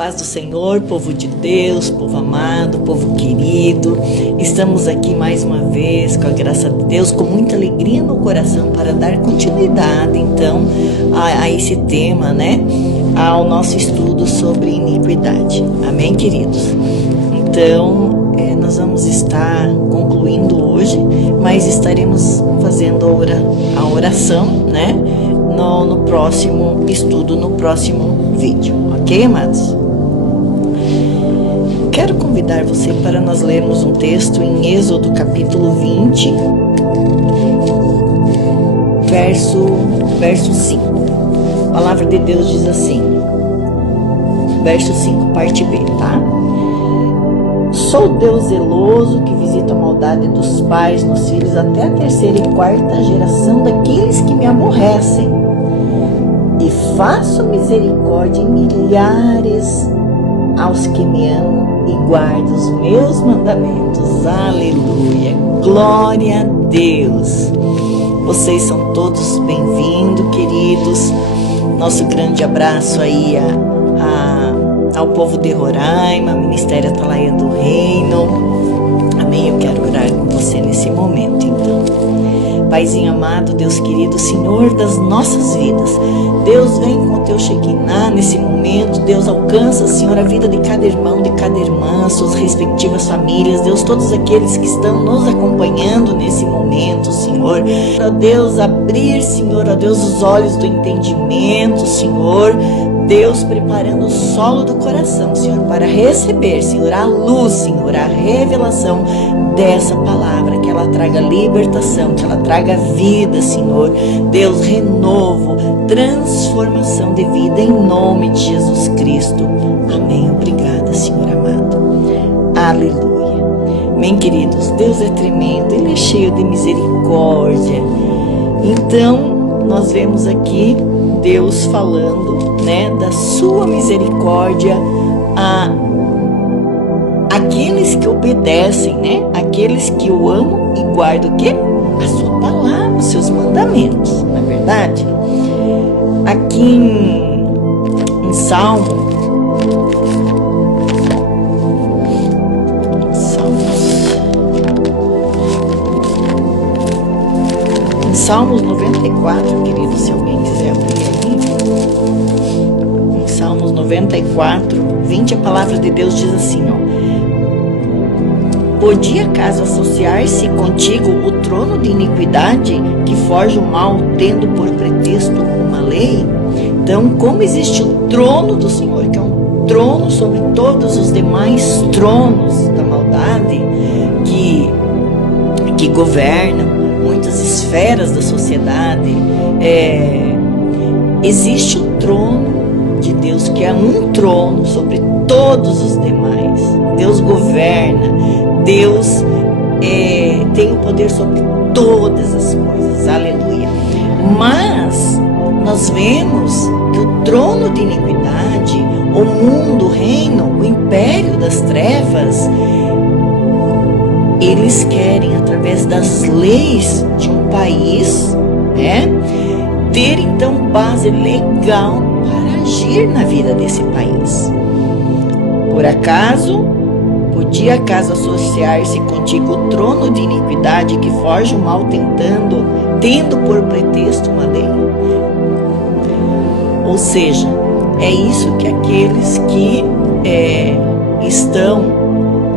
paz do Senhor, povo de Deus, povo amado, povo querido. Estamos aqui mais uma vez, com a graça de Deus, com muita alegria no coração para dar continuidade, então, a esse tema, né? Ao nosso estudo sobre iniquidade. Amém, queridos? Então, nós vamos estar concluindo hoje, mas estaremos fazendo a oração, né? No próximo estudo, no próximo vídeo, ok, amados? Quero convidar você para nós lermos um texto em Êxodo capítulo 20, verso 5. A palavra de Deus diz assim, verso 5, parte B, tá? Sou Deus zeloso que visita a maldade dos pais nos filhos até a terceira e quarta geração daqueles que me aborrecem. E faço misericórdia em milhares aos que me amam e guardam os meus mandamentos. Aleluia! Glória a Deus! Vocês são todos bem-vindos, queridos. Nosso grande abraço aí ao povo de Roraima, Ministério Atalaia do Reino. Amém? Eu quero orar com você nesse momento, então. Paizinho amado, Deus querido, Senhor das nossas vidas, Deus vem com o teu Shekinah nesse momento. Deus alcança, Senhor, a vida de cada irmão, de cada irmã, suas respectivas famílias, Deus, todos aqueles que estão nos acompanhando nesse momento, Senhor. Ó Deus, abrir, Senhor, ó Deus, os olhos do entendimento, Senhor, Deus, preparando o solo do coração, Senhor, para receber, Senhor, a luz, Senhor, a revelação dessa palavra, que ela traga libertação, que ela traga vida, Senhor. Deus, renovo, transformação de vida, em nome de Jesus Cristo. Amém. Obrigada, Senhor amado. Aleluia. Amém, queridos. Deus é tremendo, Ele é cheio de misericórdia. Então, nós vemos aqui Deus falando, né, da sua misericórdia aqueles que obedecem, né, aqueles que o amam e guardam o quê? A sua palavra, os seus mandamentos, não é verdade? Aqui em Salmos 94, querido, se alguém quiser abrir aí. Em Salmos 94, 20, a palavra de Deus diz assim, ó: podia acaso associar-se contigo o trono de iniquidade que forja o mal, tendo por pretexto uma lei? Então, como existe o trono do Senhor, que é um trono sobre todos os demais tronos da maldade, que governam muitas esferas da sociedade, existe o trono de Deus, que é um trono sobre todos os demais. Deus governa, Deus tem o poder sobre todas as coisas, aleluia. Mas nós vemos que o trono de iniquidade, o mundo, o reino, o império das trevas, eles querem, através das leis de um país, né, ter então base legal para agir na vida desse país. Podia acaso associar-se contigo o trono de iniquidade que forja o mal, tendo por pretexto uma lei? Ou seja, é isso que aqueles que estão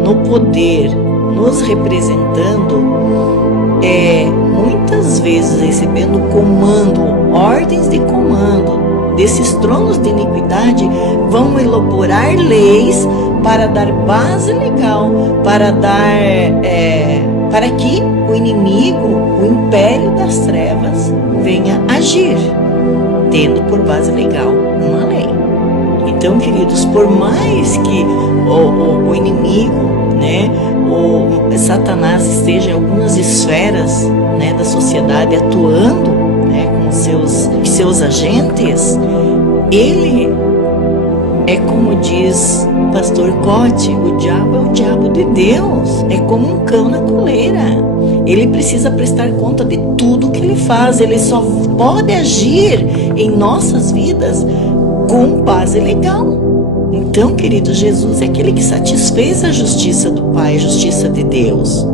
no poder, nos representando, muitas vezes recebendo ordens de comando desses tronos de iniquidade, vão elaborar leis para dar base legal, para que o inimigo, o império das trevas, venha agir, tendo por base legal uma lei. Então, queridos, por mais que o inimigo, né, o Satanás esteja em algumas esferas, né, da sociedade atuando, né, com seus agentes, ele é como diz o pastor Cote, o diabo é o diabo de Deus, é como um cão na coleira. Ele precisa prestar conta de tudo que ele faz. Ele só pode agir em nossas vidas com base legal. Então, querido, Jesus é aquele que satisfez a justiça do Pai, a justiça de Deus.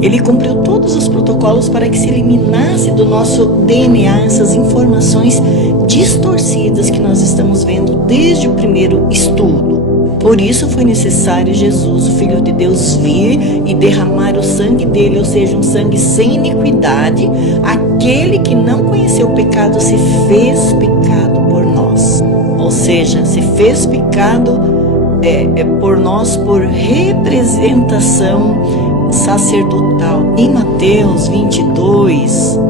Ele cumpriu todos os protocolos para que se eliminasse do nosso DNA essas informações distorcidas que nós estamos vendo desde o primeiro estudo. Por isso foi necessário Jesus, o Filho de Deus, vir e derramar o sangue dele, ou seja, um sangue sem iniquidade. Aquele que não conheceu o pecado se fez pecado por nós. Ou seja, se fez pecado por nós por representação sacerdotal. Em Mateus 22,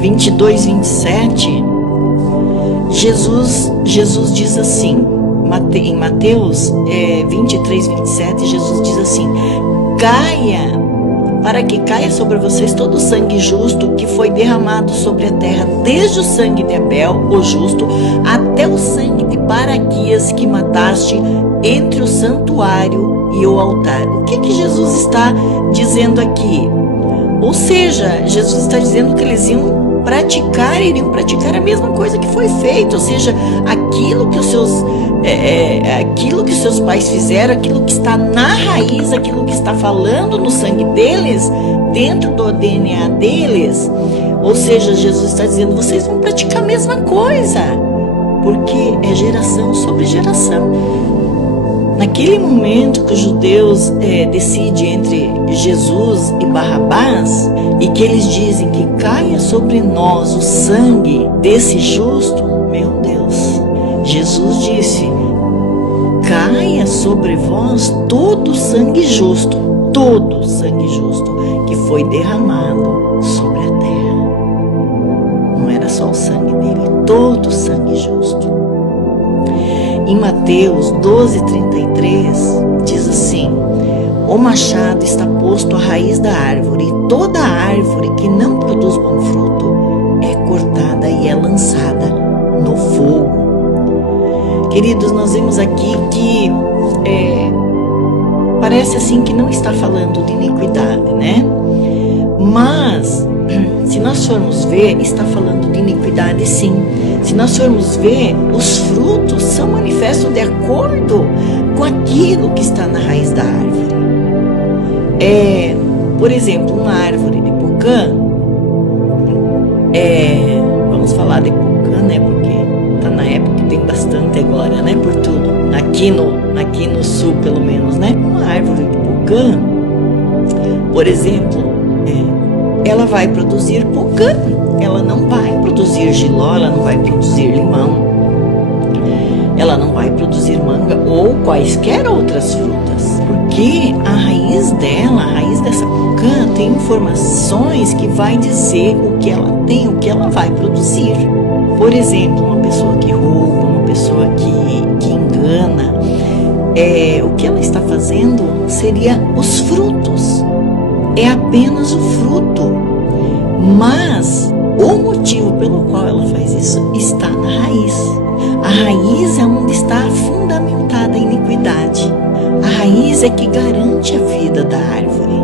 (22, 27), Jesus diz assim, em Mateus 23, 27, Jesus diz assim: para que caia sobre vocês todo o sangue justo que foi derramado sobre a terra, desde o sangue de Abel, o justo, até o sangue de Baraquias, que mataste entre o santuário e o altar. O que Jesus está dizendo aqui? Ou seja, Jesus está dizendo que eles iriam praticar a mesma coisa que foi feito, ou seja, aquilo que os seus pais fizeram, aquilo que está na raiz, aquilo que está falando no sangue deles, dentro do DNA deles. Ou seja, Jesus está dizendo, vocês vão praticar a mesma coisa, porque é geração sobre geração. Naquele momento que os judeus decidem entre Jesus e Barrabás, e que eles dizem que caia sobre nós o sangue desse justo, meu Deus, Jesus disse: caia sobre vós todo o sangue justo que foi derramado sobre a terra. Não era só o sangue dele, todo o sangue justo. Em Mateus 12:33 diz assim: o machado está posto à raiz da árvore, e toda árvore que não produz bom fruto é cortada e é lançada no fogo. Queridos, nós vemos aqui que parece assim que não está falando de iniquidade, né? Mas, se nós formos ver, está falando de iniquidade sim. Se nós formos ver, os frutos são manifestos de acordo com aquilo que está na raiz da árvore. Por exemplo, uma árvore de pocã, vamos falar de pocã, né? Porque está na época que tem bastante agora, né? Por tudo. Aqui no sul, pelo menos, né? Uma árvore de pocã, por exemplo, ela vai produzir pocã. Ela não vai produzir jiló, ela não vai produzir limão, ela não vai produzir manga ou quaisquer outras frutas, porque a raiz dessa pocã tem informações que vai dizer o que ela tem, o que ela vai produzir. Por exemplo, uma pessoa que rouba, uma pessoa que engana, o que ela está fazendo seria os frutos, é apenas o fruto, mas o motivo pelo qual ela faz isso está na raiz. A raiz é onde está fundamentada a iniquidade. A raiz é que garante a vida da árvore.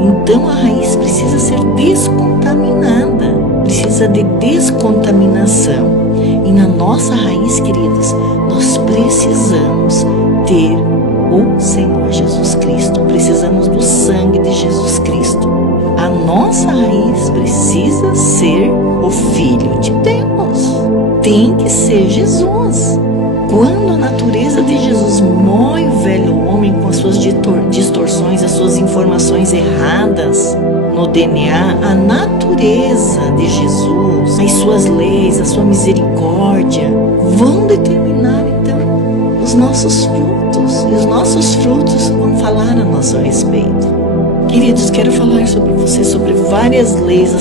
Então a raiz precisa ser descontaminada, precisa de descontaminação. E na nossa raiz, queridos, nós precisamos ter o Senhor Jesus Cristo, precisamos do sangue de Jesus Cristo. A nossa raiz precisa ser o Filho de Deus. Tem que ser Jesus. Quando a natureza de Jesus moe o velho homem com as suas distorções, as suas informações erradas no DNA, a natureza de Jesus, as suas leis, a sua misericórdia, vão determinar então os nossos frutos. E os nossos frutos vão falar a nosso respeito. Queridos, quero falar sobre você, sobre várias leis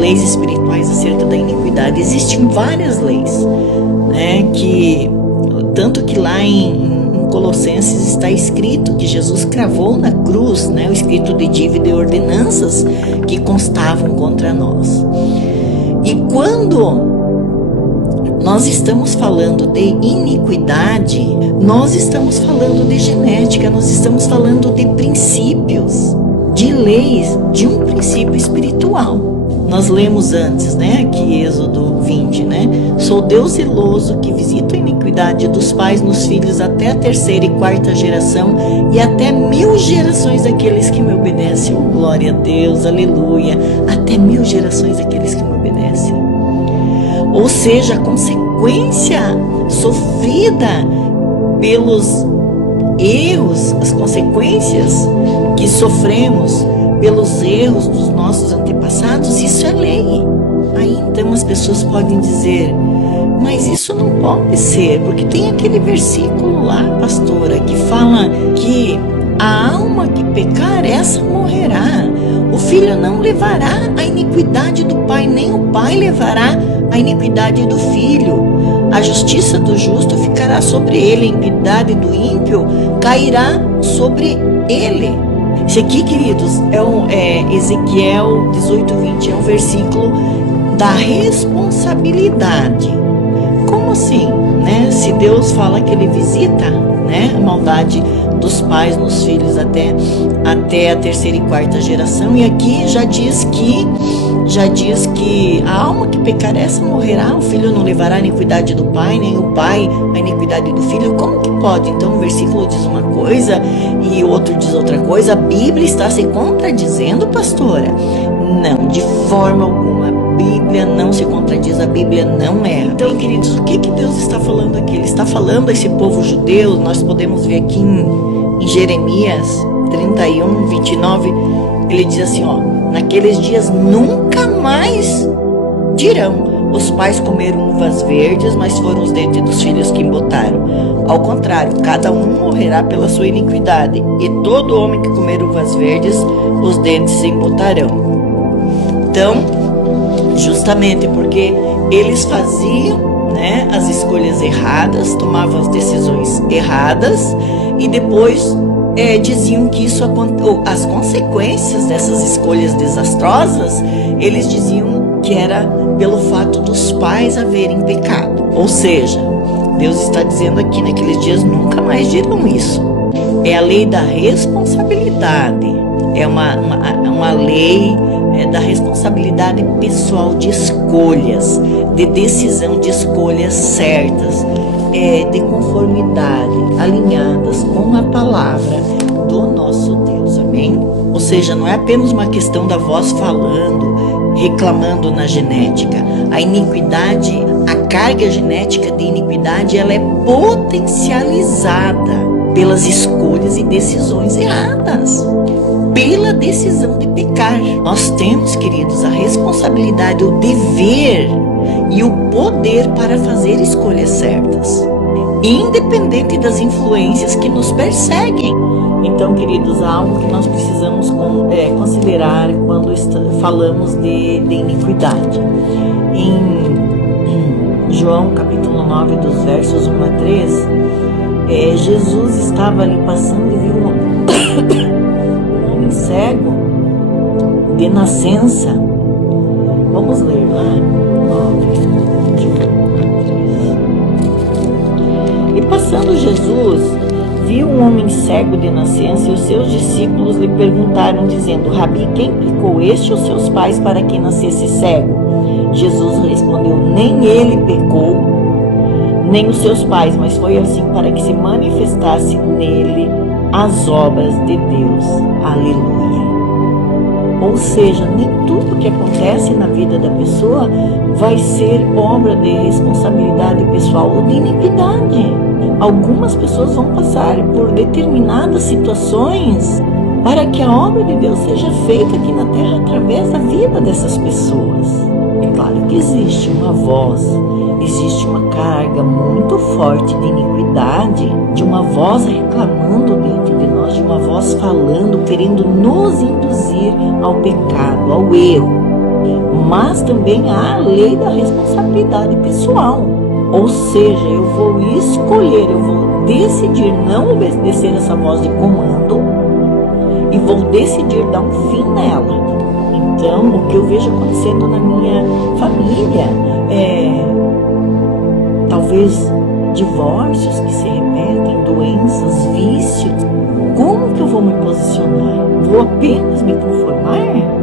leis espirituais acerca da iniquidade. Existem várias leis, né? Tanto que lá em Colossenses está escrito que Jesus cravou na cruz, né, o escrito de dívida e ordenanças que constavam contra nós. E quando nós estamos falando de iniquidade, nós estamos falando de genética, nós estamos falando de princípios, de leis, de um princípio espiritual. Nós lemos antes, né, aqui Êxodo 20, né? Sou Deus zeloso que visita a iniquidade dos pais nos filhos até a terceira e quarta geração e até 1000 gerações daqueles que me obedecem. Oh, glória a Deus, aleluia. Até 1000 gerações daqueles que me obedecem. Ou seja, a consequência sofrida pelos erros, as consequências que sofremos pelos erros dos nossos antepassados, isso é lei. Aí então as pessoas podem dizer, mas isso não pode ser, porque tem aquele versículo lá, pastora, que fala que a alma que pecar, essa morrerá. O filho não levará a iniquidade do pai, nem o pai levará a iniquidade do filho. A justiça do justo ficará sobre ele, a iniquidade do ímpio cairá sobre ele. Esse aqui, queridos, é Ezequiel 18:20, é um versículo da responsabilidade. Como assim, né? Se Deus fala que ele visita, né, a maldade dos pais nos filhos até a terceira e quarta geração, e aqui já diz que a alma que pecar essa morrerá, o filho não levará a iniquidade do pai, nem o pai a iniquidade do filho. Como que pode? Então um versículo diz uma coisa e outro diz outra coisa. A Bíblia está se contradizendo, pastora? Não, de forma alguma. A Bíblia não se contradiz, a Bíblia não erra. Então, queridos, o que Deus está falando aqui? Ele está falando a esse povo judeu. Nós podemos ver aqui em Jeremias 31:29, ele diz assim, ó: naqueles dias nunca mais dirão, os pais comeram uvas verdes, mas foram os dentes dos filhos que embotaram. Ao contrário, cada um morrerá pela sua iniquidade, e todo homem que comer uvas verdes, os dentes se embotarão. Então, justamente porque eles faziam, né, as escolhas erradas, tomavam as decisões erradas, e depois diziam que isso, as consequências dessas escolhas desastrosas, eles diziam que era pelo fato dos pais haverem pecado. Ou seja, Deus está dizendo aqui, naqueles dias nunca mais dirão isso. É a lei da responsabilidade, é uma lei da responsabilidade pessoal de escolhas, de decisão de escolhas certas, de conformidade, alinhadas com a palavra do nosso Deus, amém? Ou seja, não é apenas uma questão da voz falando, reclamando na genética. A iniquidade, a carga genética de iniquidade, ela é potencializada pelas escolhas e decisões erradas, pela decisão de pecar. Nós temos, queridos, a responsabilidade, o dever e o poder para fazer escolhas certas, independente das influências que nos perseguem. Então, queridos, há algo que nós precisamos considerar quando falamos de iniquidade. Em João capítulo 9, dos versos 1 a 3, Jesus estava ali passando e viu um homem cego de nascença. Vamos ler lá. E passando Jesus, viu um homem cego de nascença, e os seus discípulos lhe perguntaram, dizendo: Rabi, quem pecou, este ou seus pais, para que nascesse cego? Jesus respondeu: nem ele pecou, nem os seus pais, mas foi assim para que se manifestasse nele as obras de Deus. Aleluia. Ou seja, nem tudo que acontece na vida da pessoa vai ser obra de responsabilidade pessoal ou de iniquidade. Algumas pessoas vão passar por determinadas situações para que a obra de Deus seja feita aqui na terra através da vida dessas pessoas. É claro que existe uma voz, existe uma carga muito forte de iniquidade, de uma voz reclamando dentro de nós, de uma voz falando, querendo nos induzir ao pecado, ao erro. Mas também há a lei da responsabilidade pessoal. Ou seja, eu vou escolher, eu vou decidir não obedecer essa voz de comando e vou decidir dar um fim nela. Então, o que eu vejo acontecendo na minha família talvez divórcios que se repetem, doenças, vícios. Como que eu vou me posicionar? Vou apenas me conformar?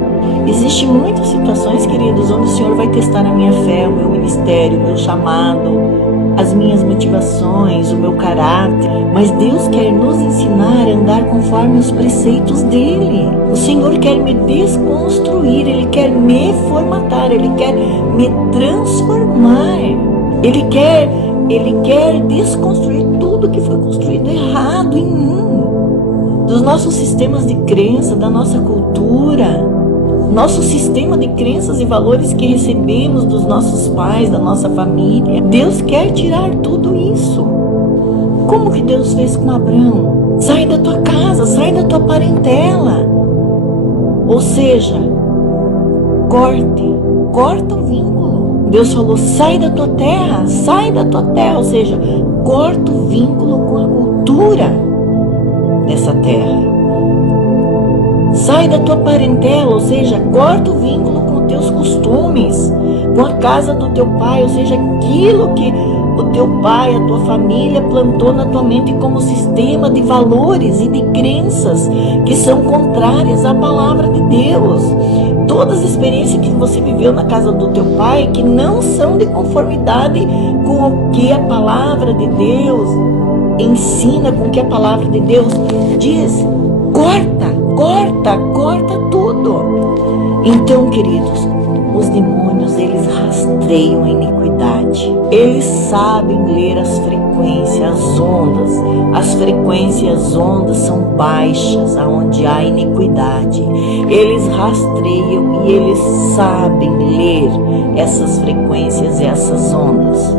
Existem muitas situações, queridos, onde o Senhor vai testar a minha fé, o meu ministério, o meu chamado, as minhas motivações, o meu caráter. Mas Deus quer nos ensinar a andar conforme os preceitos dEle. O Senhor quer me desconstruir, Ele quer me formatar, Ele quer me transformar. Ele quer desconstruir tudo que foi construído errado em mim. Dos nossos sistemas de crença, da nossa cultura, nosso sistema de crenças e valores que recebemos dos nossos pais, da nossa família. Deus quer tirar tudo isso. Como que Deus fez com Abraão? Sai da tua casa, sai da tua parentela. Ou seja, corta o vínculo. Deus falou, sai da tua terra, ou seja, corta o vínculo com a cultura dessa terra. Sai da tua parentela, ou seja, corta o vínculo com os teus costumes, com a casa do teu pai, ou seja, aquilo que o teu pai, a tua família plantou na tua mente como sistema de valores e de crenças que são contrárias à palavra de Deus. Todas as experiências que você viveu na casa do teu pai que não são de conformidade com o que a palavra de Deus ensina, com o que a palavra de Deus diz. Corta tudo. Então, queridos, os demônios, eles rastreiam a iniquidade. Eles sabem ler as frequências, as ondas. As frequências e as ondas são baixas, aonde há iniquidade. Eles rastreiam e eles sabem ler essas frequências e essas ondas.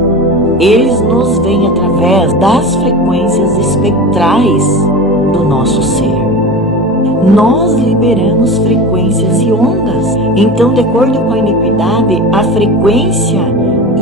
Eles nos veem através das frequências espectrais do nosso ser. Nós liberamos frequências e ondas. Então, de acordo com a iniquidade, a frequência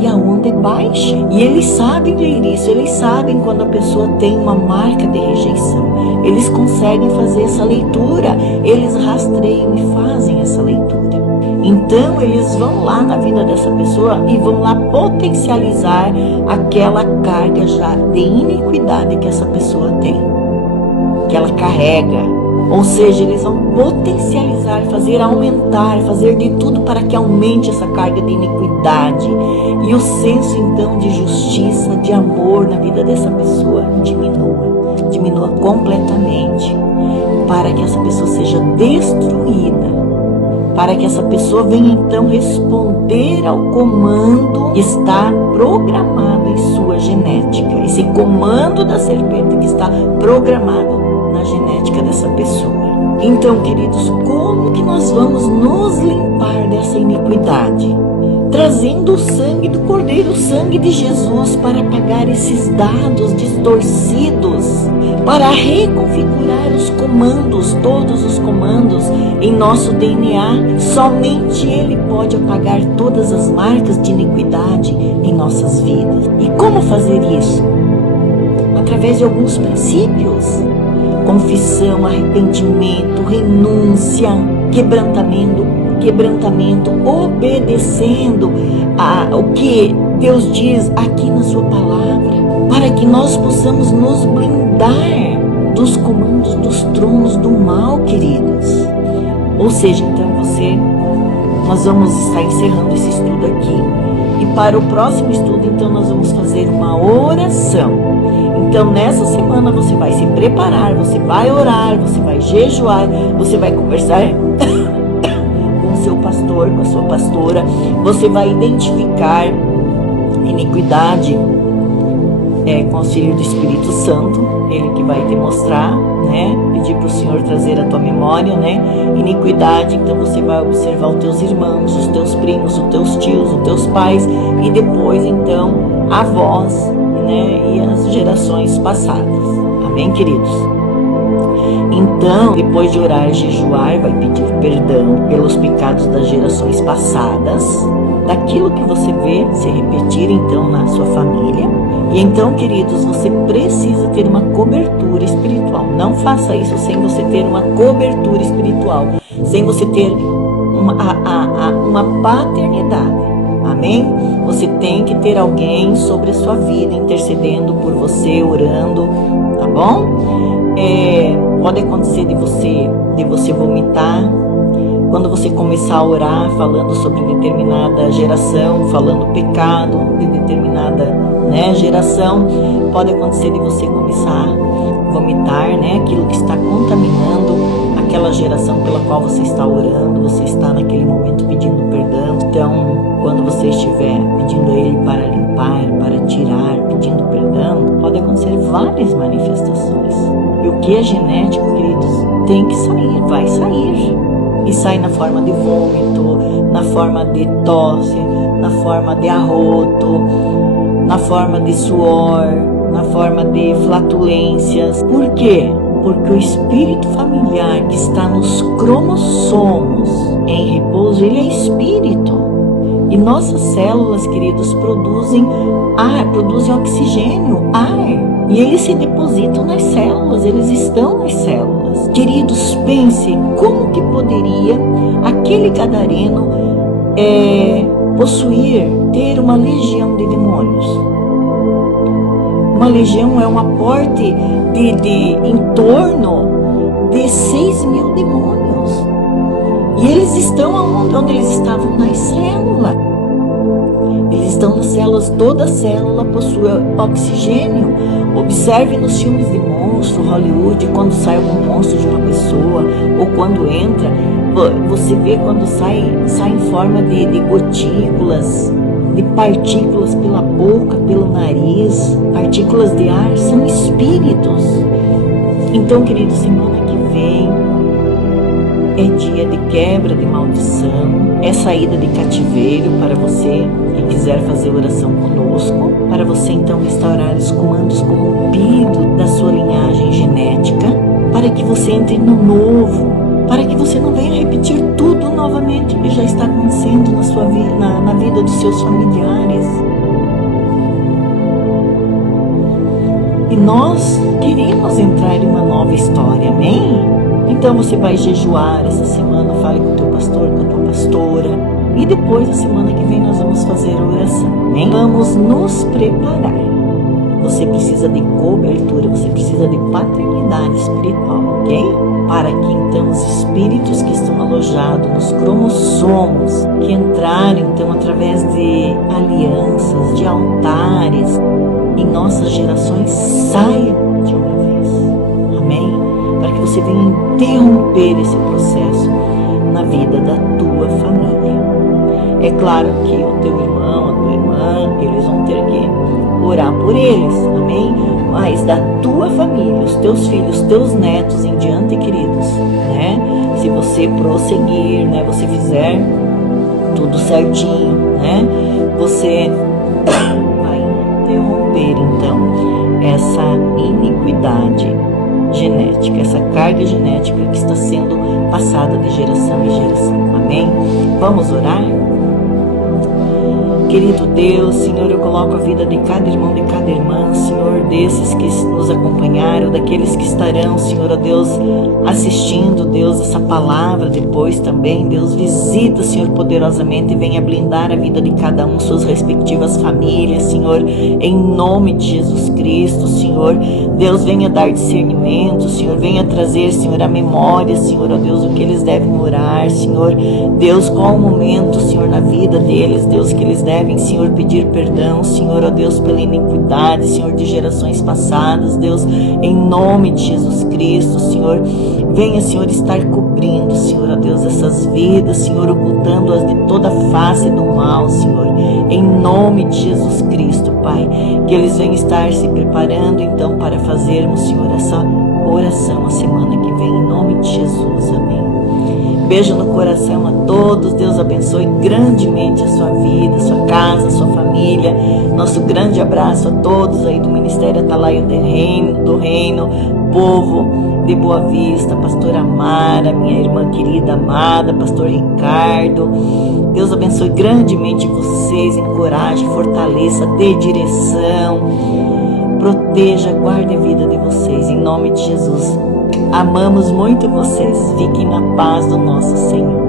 e a onda é baixa. E eles sabem ler isso. Eles sabem quando a pessoa tem uma marca de rejeição. Eles conseguem fazer essa leitura. Eles rastreiam e fazem essa leitura. Então, eles vão lá na vida dessa pessoa e vão lá potencializar aquela carga já de iniquidade que essa pessoa tem, que ela carrega. Ou seja, eles vão potencializar, fazer aumentar, fazer de tudo para que aumente essa carga de iniquidade. E o senso, então, de justiça, de amor na vida dessa pessoa diminua completamente, para que essa pessoa seja destruída, para que essa pessoa venha, então, responder ao comando que está programado em sua genética. Esse comando da serpente que está programado na genética dessa pessoa. Então, queridos, como que nós vamos nos limpar dessa iniquidade? Trazendo o sangue do Cordeiro, o sangue de Jesus, para apagar esses dados distorcidos, para reconfigurar os comandos, todos os comandos em nosso DNA. Somente Ele pode apagar todas as marcas de iniquidade em nossas vidas. E como fazer isso? Através de alguns princípios. Confissão, arrependimento, renúncia, quebrantamento, obedecendo o que Deus diz aqui na sua palavra, para que nós possamos nos blindar dos comandos, dos tronos do mal, queridos. Ou seja, então nós vamos estar encerrando esse estudo aqui, e para o próximo estudo, então, nós vamos fazer uma oração. Então, nessa semana, você vai se preparar, você vai orar, você vai jejuar, você vai conversar com o seu pastor, com a sua pastora, você vai identificar iniquidade com o auxílio do Espírito Santo, Ele que vai te mostrar, né? Pedir para o Senhor trazer a tua memória, né? Iniquidade, então você vai observar os teus irmãos, os teus primos, os teus tios, os teus pais, e depois, então, avós, né? E as gerações passadas. Amém, queridos? Então, depois de orar e jejuar, vai pedir perdão pelos pecados das gerações passadas, daquilo que você vê se repetir, então, na sua família. E então, queridos, você precisa ter uma cobertura espiritual. Não faça isso sem você ter uma cobertura espiritual, sem você ter uma paternidade. Amém? Você tem que ter alguém sobre a sua vida, intercedendo por você, orando, tá bom? Pode acontecer de você vomitar, quando você começar a orar, falando sobre determinada geração, falando pecado de determinada, né, geração, pode acontecer de você começar a vomitar, né, aquilo que está contaminando aquela geração pela qual você está orando, você está naquele momento pedindo perdão. Então, quando você estiver pedindo a Ele para limpar, para tirar, pedindo perdão, pode acontecer várias manifestações. E o que é genético, queridos, tem que sair, vai sair. E sai na forma de vômito, na forma de tosse, na forma de arroto, na forma de suor, na forma de flatulências. Por quê? Porque o espírito familiar que está nos cromossomos em repouso, ele é espírito. E nossas células, queridos, produzem ar, produzem oxigênio, ar. E eles se depositam nas células, eles estão nas células. Queridos, pense como que poderia aquele gadareno ter uma legião de demônios. Uma legião é um aporte de em torno de 6.000 demônios. E eles estão onde eles estavam? Nas células. Eles estão nas células, toda célula possui oxigênio. Observe nos filmes de monstro, Hollywood, quando sai algum monstro de uma pessoa, ou quando entra, você vê quando sai em forma de gotículas, de partículas pela boca, pelo nariz, partículas de ar, são espíritos. Então, querido, semana que vem é dia de quebra de maldição, é saída de cativeiro para você que quiser fazer oração conosco, para você então restaurar os comandos corrompidos da sua linhagem genética, para que você entre no novo, para que você não venha repetir tudo novamente que já está acontecendo na sua vida, na vida dos seus familiares. E nós queremos entrar em uma nova história, amém? Então você vai jejuar essa semana, fale com o teu pastor, com a tua pastora. E depois, a semana que vem, nós vamos fazer a oração, amém? Vamos nos preparar. Você precisa de cobertura, você precisa de paternidade espiritual, ok? Para que então os espíritos que estão alojados nos cromossomos, que entraram então através de alianças, de altares, em nossas gerações, saiam de uma vez, amém? Para que você venha interromper esse processo na vida da tua família. É claro que o teu irmão, a tua irmã, eles vão ter que orar por eles, amém? Mas da tua família, os teus filhos, os teus netos em diante, queridos, né? Se você prosseguir, né? Você fizer tudo certinho, né? Você vai interromper, então, essa iniquidade genética, essa carga genética que está sendo passada de geração em geração, amém? Vamos orar? Querido Deus, Senhor, eu coloco a vida de cada irmão, de cada irmã, Senhor, desses que nos acompanharam, daqueles que estarão, Senhor, ó Deus, assistindo, Deus, essa palavra depois também, Deus, visita, Senhor, poderosamente e venha blindar a vida de cada um, suas respectivas famílias, Senhor, em nome de Jesus Cristo, Senhor, Deus, venha dar discernimento, Senhor, venha trazer, Senhor, a memória, Senhor, ó Deus, o que eles devem orar, Senhor, Deus, qual o momento, Senhor, na vida deles, Deus, que eles devem, Senhor, pedir perdão, Senhor, ó Deus, pela iniquidade, Senhor, de gerações passadas, Deus, em nome de Jesus Cristo, Senhor, venha, Senhor, estar cobrindo, Senhor, ó Deus, essas vidas, Senhor, ocultando-as de toda a face do mal, Senhor, em nome de Jesus Cristo, Pai, que eles venham estar se preparando, então, para fazermos, Senhor, essa oração a semana que vem, em nome de Jesus, amém. Beijo no coração a todos, Deus abençoe grandemente a sua vida, a sua casa, a sua família. Nosso grande abraço a todos aí do Ministério Atalaia do Reino, povo de Boa Vista, pastora Mara, minha irmã querida amada, pastor Ricardo. Deus abençoe grandemente vocês, encoraje, fortaleça, dê direção, proteja, guarde a vida de vocês, em nome de Jesus. Amamos muito vocês. Fiquem na paz do nosso Senhor.